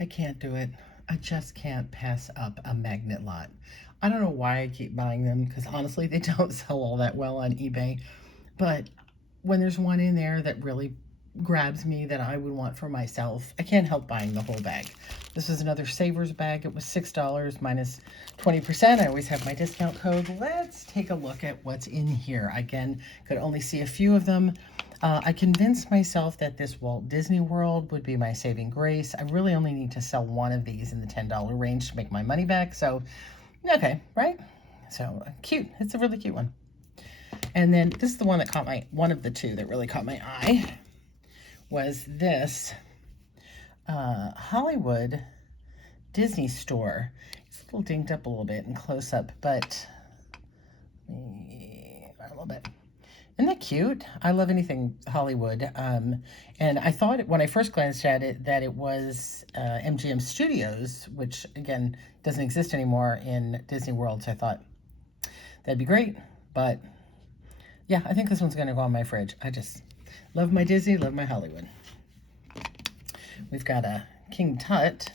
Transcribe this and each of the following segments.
I can't do it. I just can't pass up a magnet lot. I don't know why I keep buying them because honestly, they don't sell all that well on eBay. But when there's one in there that really grabs me that I would want for myself, I can't help buying the whole bag. This is another Savers bag. It was $6 minus 20%. I always have my discount code. Let's take a look at what's in here. Again, could only see a few of them. I convinced myself that this Walt Disney World would be my saving grace. I really only need to sell one of these in the $10 range to make my money back. So, okay, right? So cute. It's a really cute one. And then this is the one that caught one of the two that really caught my eye was this Hollywood Disney store. It's a little dinged up a little bit in close up, but a little bit. Isn't that cute? I love anything Hollywood. And I thought when I first glanced at it that it was MGM Studios, which again doesn't exist anymore in Disney World. So I thought that'd be great. But yeah, I think this one's going to go on my fridge. I just love my Disney, love my Hollywood. We've got a King Tut.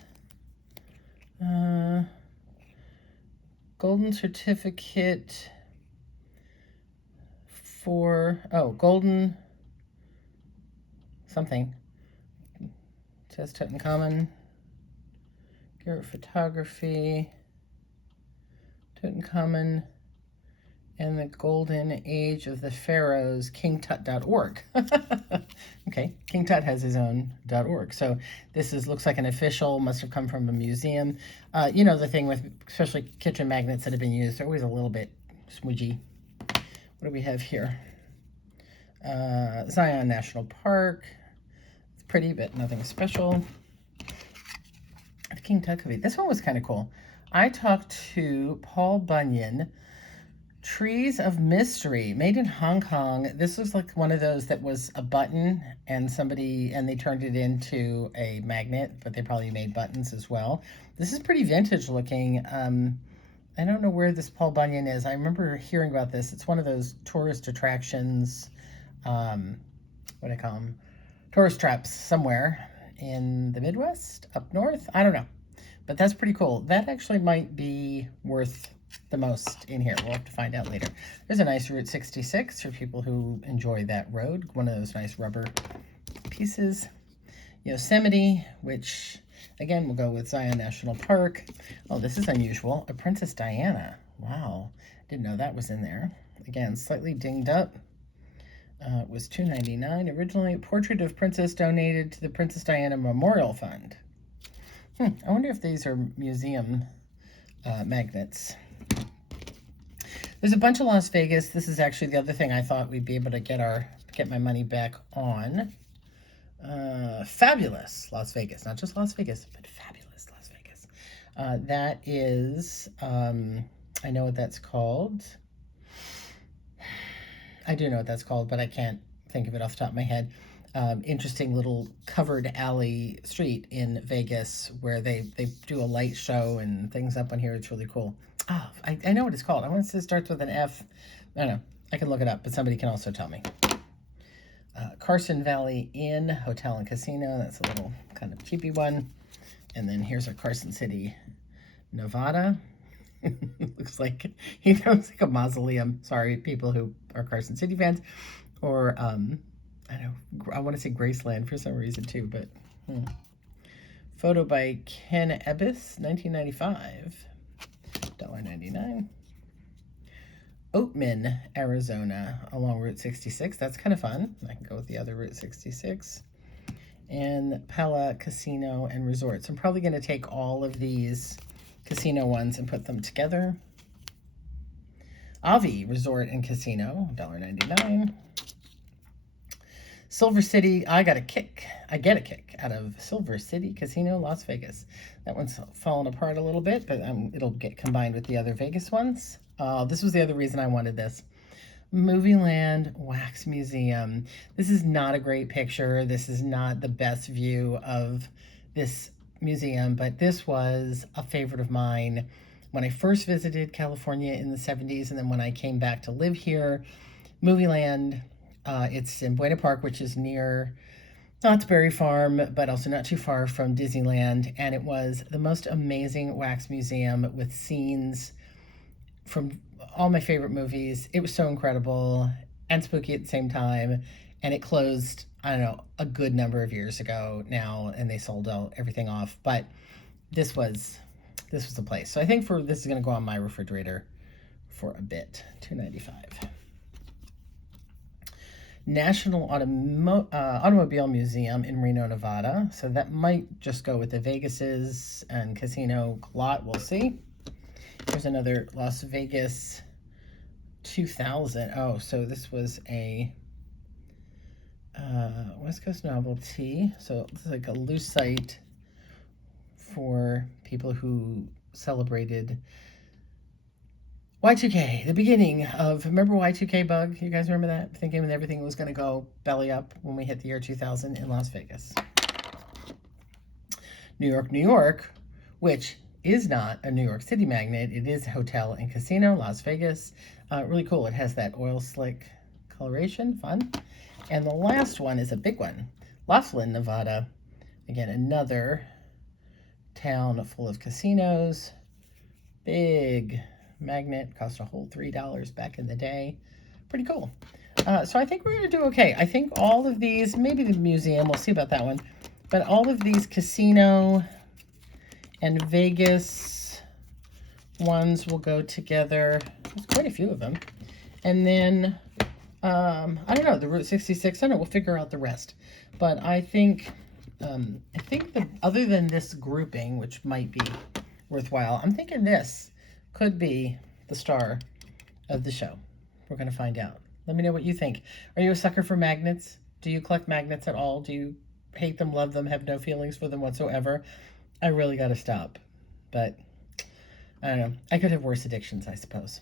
Golden certificate for, golden something. It says Tutankhamun. Garrett Photography. Tutankhamun and the Golden Age of the Pharaohs, kingtut.org. Okay, King Tut has his own .org. So this looks like an official, must have come from a museum. You know, the thing with especially kitchen magnets that have been used, they're always a little bit smudgy. What do we have here? Zion National Park. It's pretty, but nothing special. The King Tut could be. This one was kind of cool. I talked to Paul Bunyan. Trees of Mystery, made in Hong Kong. This was like one of those that was a button and they turned it into a magnet, but they probably made buttons as well. This is pretty vintage looking. I don't know where this Paul Bunyan is. I remember hearing about this. It's one of those tourist attractions. What do I call them? Tourist traps somewhere in the Midwest, up north. I don't know, but that's pretty cool. That actually might be worth the most in here. We'll have to find out later. There's a nice Route 66 for people who enjoy that road. One of those nice rubber pieces. Yosemite, which again will go with Zion National Park. Oh, this is unusual. A Princess Diana. Wow, didn't know that was in there. Again, slightly dinged up. It was $2.99 originally. Portrait of Princess donated to the Princess Diana Memorial Fund. I wonder if these are museum magnets. There's a bunch of Las Vegas. This is actually the other thing I thought we'd be able to get my money back on. Fabulous Las Vegas, not just Las Vegas, but fabulous Las Vegas. That is, I know what that's called. I do know what that's called, but I can't think of it off the top of my head. Interesting little covered alley street in Vegas where they do a light show and things up on here. It's really cool. Oh, I know what it's called. I want to say it starts with an F. I don't know. I can look it up, but somebody can also tell me. Carson Valley Inn, Hotel and Casino. That's a little kind of cheapy one. And then here's a Carson City, Nevada. Looks like, looks like a mausoleum. Sorry, people who are Carson City fans. Or, I know, I want to say Graceland for some reason too, but photo by Ken Ebbis, 1995, $1.99. Oatman, Arizona, along Route 66. That's kind of fun. I can go with the other Route 66. And Pala Casino and Resorts. I'm probably going to take all of these casino ones and put them together. Avi Resort and Casino, $1.99. Silver City, I get a kick out of Silver City Casino, Las Vegas. That one's fallen apart a little bit, but it'll get combined with the other Vegas ones. This was the other reason I wanted this. Movieland Wax Museum. This is not a great picture. This is not the best view of this museum, but this was a favorite of mine when I first visited California in the 70s, and then when I came back to live here. Movieland, it's in Buena Park, which is near Knott's Berry Farm, but also not too far from Disneyland. And it was the most amazing wax museum with scenes from all my favorite movies. It was so incredible and spooky at the same time. And it closed, I don't know, a good number of years ago now, and they sold everything off. But this was the place. So I think this is going to go on my refrigerator for a bit. $2.95. National Automobile Museum in Reno, Nevada. So that might just go with the Vegas's and casino lot. We'll see. There's another Las Vegas 2000. Oh, so this was a West Coast novelty. So it's like a lucite for people who celebrated Y2K, the beginning of, remember Y2K bug? You guys remember that? Thinking that everything was going to go belly up when we hit the year 2000 in Las Vegas. New York, New York, which is not a New York City magnet. It is a hotel and casino, Las Vegas. Really cool. It has that oil slick coloration, fun. And the last one is a big one. Laughlin, Nevada. Again, another town full of casinos. Big magnet, cost a whole $3 back in the day. Pretty cool. So I think we're going to do okay. I think all of these, maybe the museum, we'll see about that one, but all of these casino and Vegas ones will go together. There's quite a few of them. And then, I don't know, the Route 66, I don't know, we'll figure out the rest. But I think that other than this grouping, which might be worthwhile, I'm thinking this could be the star of the show. We're going to find out. Let me know what you think. Are you a sucker for magnets? Do you collect magnets at all? Do you hate them, love them, have no feelings for them whatsoever? I really got to stop. But I don't know. I could have worse addictions, I suppose.